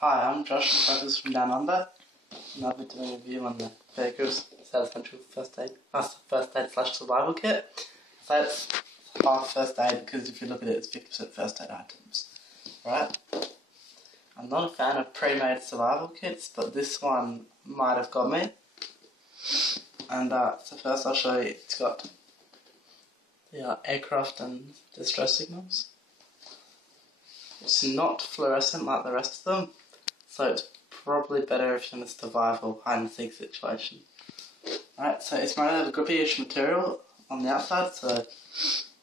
Hi, I'm Josh and Focus from Down Under, and I'll be doing a review on the Bear Grylls South Central First Aid / Survival Kit. So it's half first aid because if you look at it, it's 50% first aid items. Right? I'm not a fan of pre-made survival kits, but this one might have got me. And so first I'll show you, it's got the aircraft and distress signals. It's not fluorescent like the rest of them, so it's probably better if you're in a survival hide-and-seek situation. Alright, so it's made out of a grippy-ish material on the outside, so it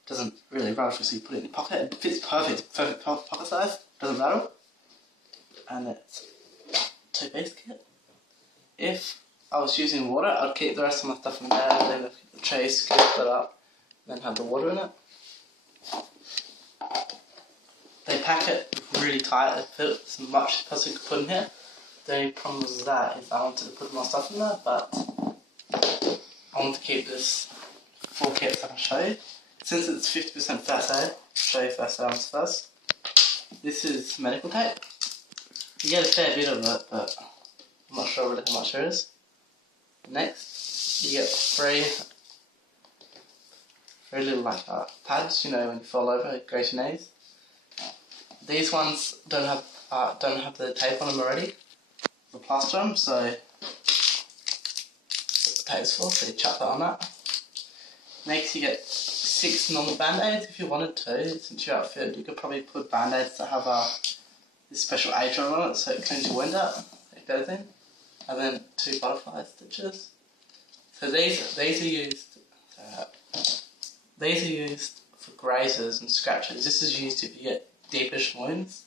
doesn't really rattle, so you put it in your pocket. It fits perfect pocket size, doesn't rattle. And it's a two-piece kit. If I was using water, I'd keep the rest of my stuff in there, then keep the tray, scoop it up, and then have the water in it. They pack it really tight, it fits as much as possible you could put in here. The only problem with that is I wanted to put more stuff in there, but I want to keep this full kit so I can show you. Since it's 50% first aid, I'll show you first aid first. This is medical tape. You get a fair bit of it, but I'm not sure really how much there is. Next, you get three little pads, you know, when you fall over, it goes your knees. These ones don't have the tape on them already. The plaster them, so the tape's full, so you chuck that on that. Next, you get 6 normal band-aids if you wanted to. Since you're outfitted, you could probably put band-aids that have this special agent on it, so it cleans your wound out, if anything. And then 2 butterfly stitches. So these are used for grazes and scratches. This is used if you get deepish wounds,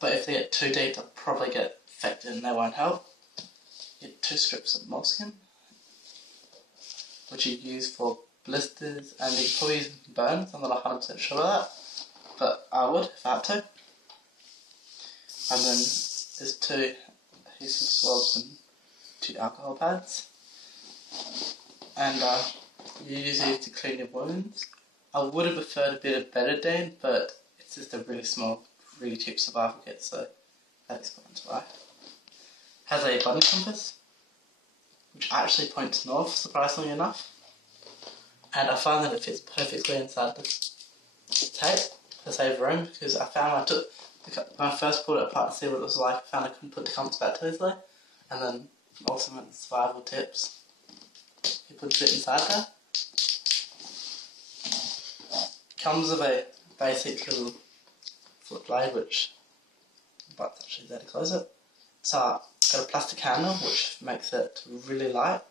but if they get too deep, they'll probably get infected and they won't help. You get 2 strips of moleskin, which you use for blisters, and you can probably use them for burns. I'm not 100% sure about that, but I would if I had to. And then there's 2 adhesive swabs and 2 alcohol pads, and you use these to clean your wounds. I would have preferred a bit of betadine, but it's just a really small, really cheap survival kit, so that explains why. Has a button compass, which actually points north, surprisingly enough. And I found that it fits perfectly inside the tape to save room, because I found when I first pulled it apart to see what it was like, I found I couldn't put the compass back too easily. And then ultimate survival tips, you put it inside there. Comes with a basic little foot blade, which but actually there to close it. So got a plastic handle which makes it really light,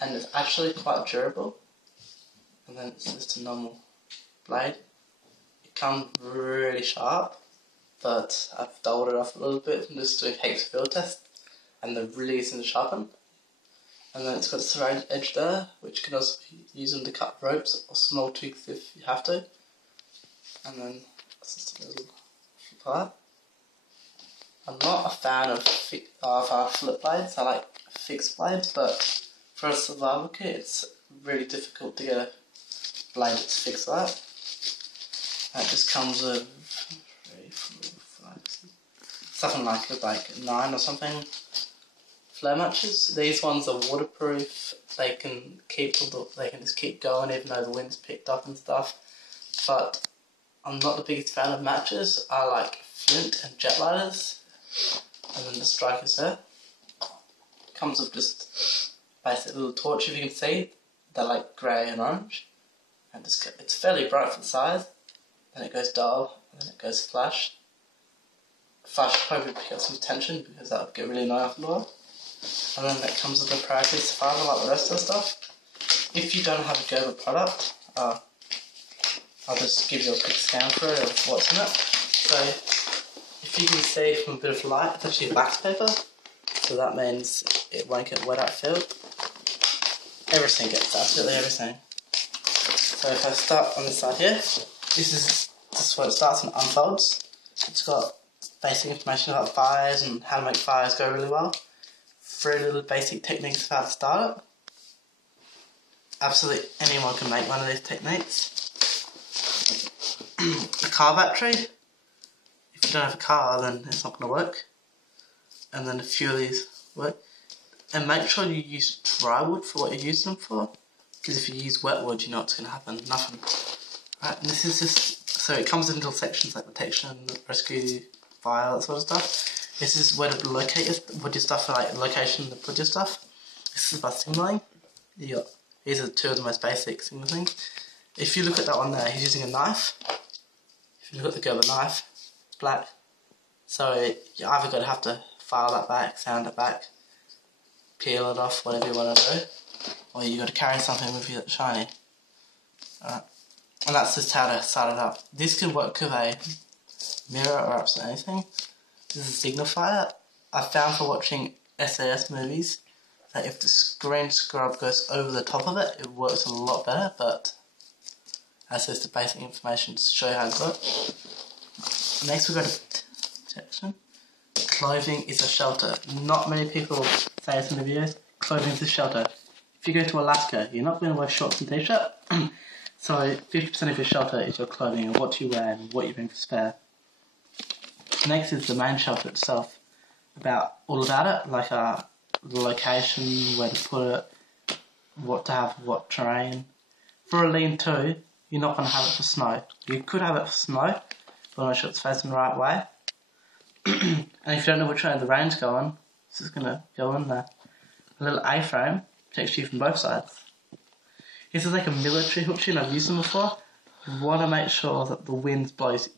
and it's actually quite durable. And then it's just a normal blade. It comes really sharp, but I've dulled it off a little bit from just doing heaps of field tests, and they're really easy to sharpen. And then it's got a serrated edge there, which can also be used to cut ropes or small twigs if you have to. And then it's just a little flip. I'm not a fan of flip blades. I like fixed blades, but for a survival kit, it's really difficult to get a blade that's fixed like that. That just comes with 3, 4, 5, 6, something like 9 or something. Flare matches. These ones are waterproof. They can just keep going even though the wind's picked up and stuff. But I'm not the biggest fan of matches. I like flint and jet lighters, and then the strikers there. Comes with just basic little torch, if you can see. They're like grey and orange, and it's fairly bright for the size. Then it goes dull, and then it goes flash. Flash probably pick up some tension because that would get really annoying after a while. And then that comes with a priority survival like the rest of the stuff. If you don't have a Gerber product, I'll just give you a quick scan through of what's in it. So, if you can see from a bit of light, it's actually wax paper, so that means it won't get wet out field. Everything gets, absolutely everything. So if I start on this side here, this is where it starts and unfolds. It's got basic information about fires and how to make fires go really well. 3 little basic techniques of how to start it. Absolutely anyone can make one of these techniques. The car battery. if you don't have a car, then it's not going to work. And then a few of these work. And make sure you use dry wood for what you use them for, because if you use wet wood, you know what's going to happen. Nothing. Right, and this is just, so it comes in little sections like detection, rescue, fire, that sort of stuff. This is where to locate your stuff, like location to put your stuff. This is by signaling. These are two of the most basic signal things. If you look at that one there, he's using a knife. If you look at the Gerber knife, it's black. So you either got to have to file that back, sound it back, peel it off, whatever you want to do, or you got to carry something with you that's shiny. Alright, and that's just how to start it up. This can work with a mirror or absolutely anything. This is a signifier. I found for watching SAS movies that if the screen scrub goes over the top of it, it works a lot better, but that's just the basic information to show you how to do it. Next we go to protection. Clothing is a shelter. Not many people say this in the videos. Clothing is a shelter. If you go to Alaska, you're not going to wear shorts and t-shirt. So 50% of your shelter is your clothing and what you wear and what you bring for spare. Next is the main shelter itself. All about it, like the location, where to put it, what to have, what terrain. For a lean-to, you're not going to have it for snow. You could have it for snow, but make sure it's facing the right way. And if you don't know which way the rain's going, it's just going to go in there. A little A-frame protects you from both sides. This is like a military hook shoe, and I've used them before. You want to make sure that the wind blows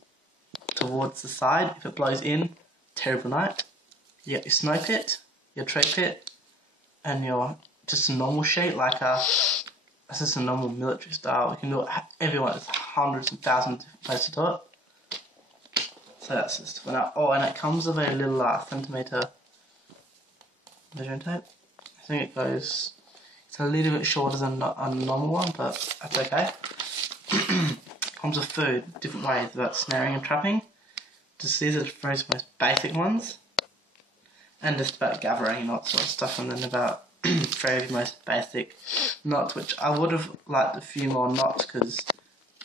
towards the side. If it blows in, terrible night. You get your snow pit, your tray pit, and your just a normal sheet, like this is a normal military style. You can do it everywhere. There's hundreds and thousands of different ways to do it. So that's just for now. Oh, and it comes with a little centimetre measuring tape. I think it goes, it's a little bit shorter than a normal one, but that's okay. Comes with food, different ways about snaring and trapping. Just these are the most basic ones. And just about gathering and that sort of stuff, and then about three of the most basic knots, which I would have liked a few more knots because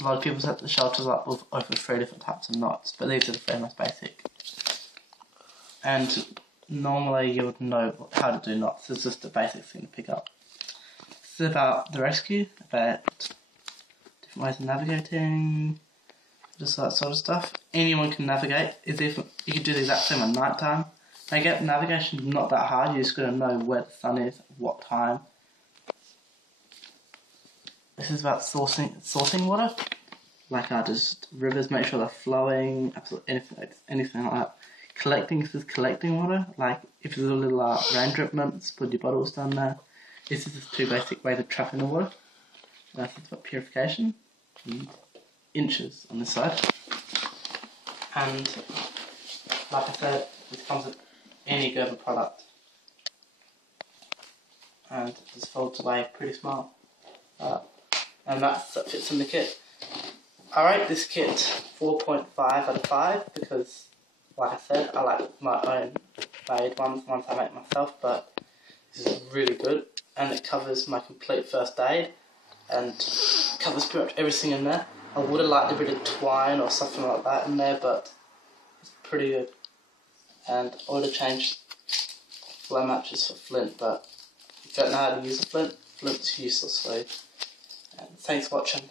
a lot of people set the shelters up with over 3 different types of knots, but these are the 3 most basic. And normally you would know how to do knots, it's just a basic thing to pick up. This is about the rescue, about different ways of navigating, just that sort of stuff. Anyone can navigate, you can do the exact same at night time. Navigation is not that hard, you just got to know where the sun is, what time. This is about sourcing water, like just rivers, make sure they're flowing, absolutely anything like that. Collecting, this is collecting water, like if there's a little rain dripments, put your bottles down there. This is the 2 basic ways of trapping the water. That's about purification, and inches on this side. And like I said, this comes with any Gerber product, and it just folds away pretty smart, and that fits in the kit. I rate this kit 4.5 out of 5 because, like I said, I like my own made ones I make myself, but this is really good, and it covers my complete first aid and covers pretty much everything in there. I would have liked a bit of twine or something like that in there, but it's pretty good. And I would have changed flow matches for flint, but if you don't know how to use a flint, flint's useless. So, thanks for watching.